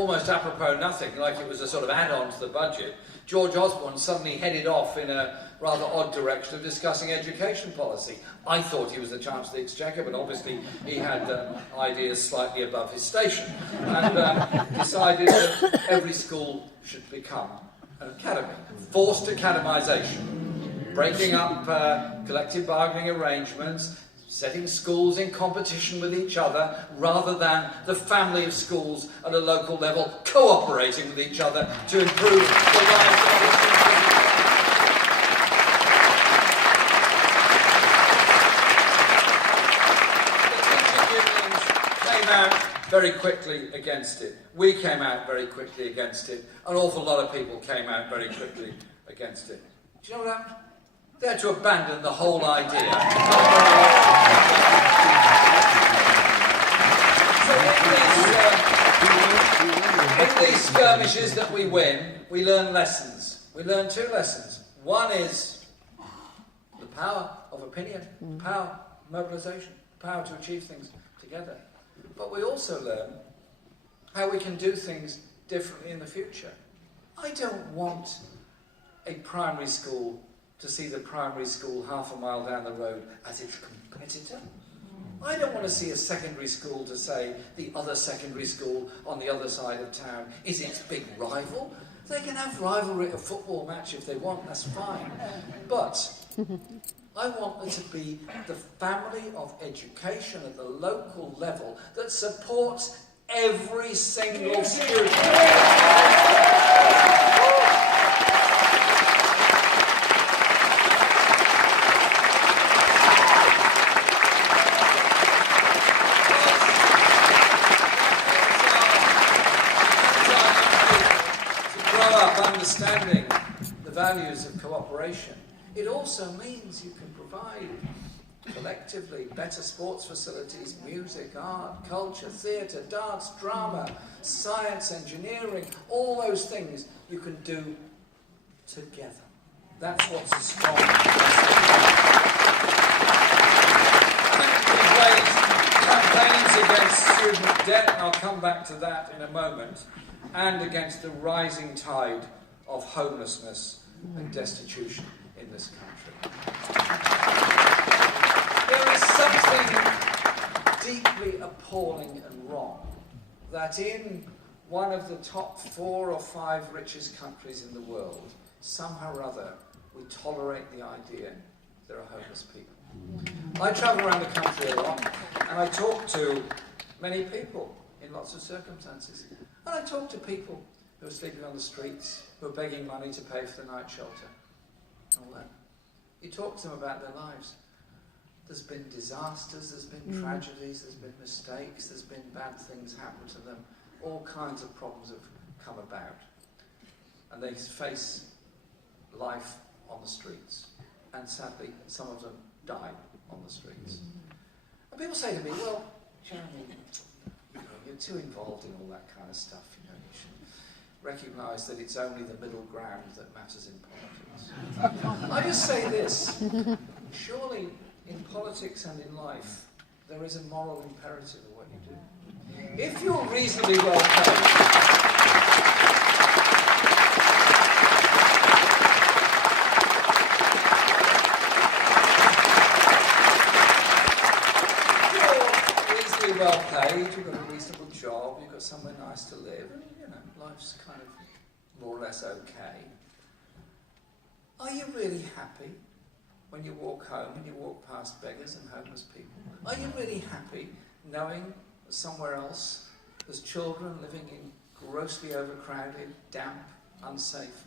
almost apropos nothing, like it was a sort of add-on to the budget, George Osborne suddenly headed off in a rather odd direction of discussing education policy. I thought he was the Chancellor of the Exchequer, but obviously he had ideas slightly above his station, and decided that every school should become an academy. Forced academisation, breaking up collective bargaining arrangements, setting schools in competition with each other rather than the family of schools at a local level cooperating with each other to improve the lives of the students. The teaching unions came out very quickly against it. We came out very quickly against it. An awful lot of people came out very quickly against it. Do you know what happened? They had to abandon the whole idea. So in these skirmishes that we win, we learn lessons. We learn two lessons. One is the power of opinion, power of mobilisation, power to achieve things together. But we also learn how we can do things differently in the future. I don't want a primary school to see the primary school half a mile down the road as its competitor. I don't want to see a secondary school to say the other secondary school on the other side of town is its big rival. They can have rivalry at a football match if they want, that's fine. But I want there to be the family of education at the local level that supports every single student. Understanding the values of cooperation, it also means you can provide collectively better sports facilities, music, art, culture, theatre, dance, drama, science, engineering, all those things you can do together. That's what's a strong We've raised campaigns against student debt, and I'll come back to that in a moment, and against the rising tide of homelessness and destitution in this country. There is something deeply appalling and wrong that in one of the top 4 or 5 richest countries in the world, somehow or other, we tolerate the idea there are homeless people. I travel around the country a lot, and I talk to many people in lots of circumstances. And I talk to people who are sleeping on the streets, who are begging money to pay for the night shelter, all that. You talk to them about their lives. There's been disasters, there's been tragedies, there's been mistakes, there's been bad things happen to them. All kinds of problems have come about. And they face life on the streets. And sadly, some of them die on the streets. And people say to me, well, Jeremy, you're too involved in all that kind of stuff, you should recognise that it's only the middle ground that matters in politics. I just say this, surely in politics and in life, there is a moral imperative of what you do. If you're reasonably well paid, well paid, you've got a reasonable job, you've got somewhere nice to live, and life's kind of more or less okay. Are you really happy when you walk home and you walk past beggars and homeless people? Are you really happy knowing that somewhere else there's children living in grossly overcrowded, damp, unsafe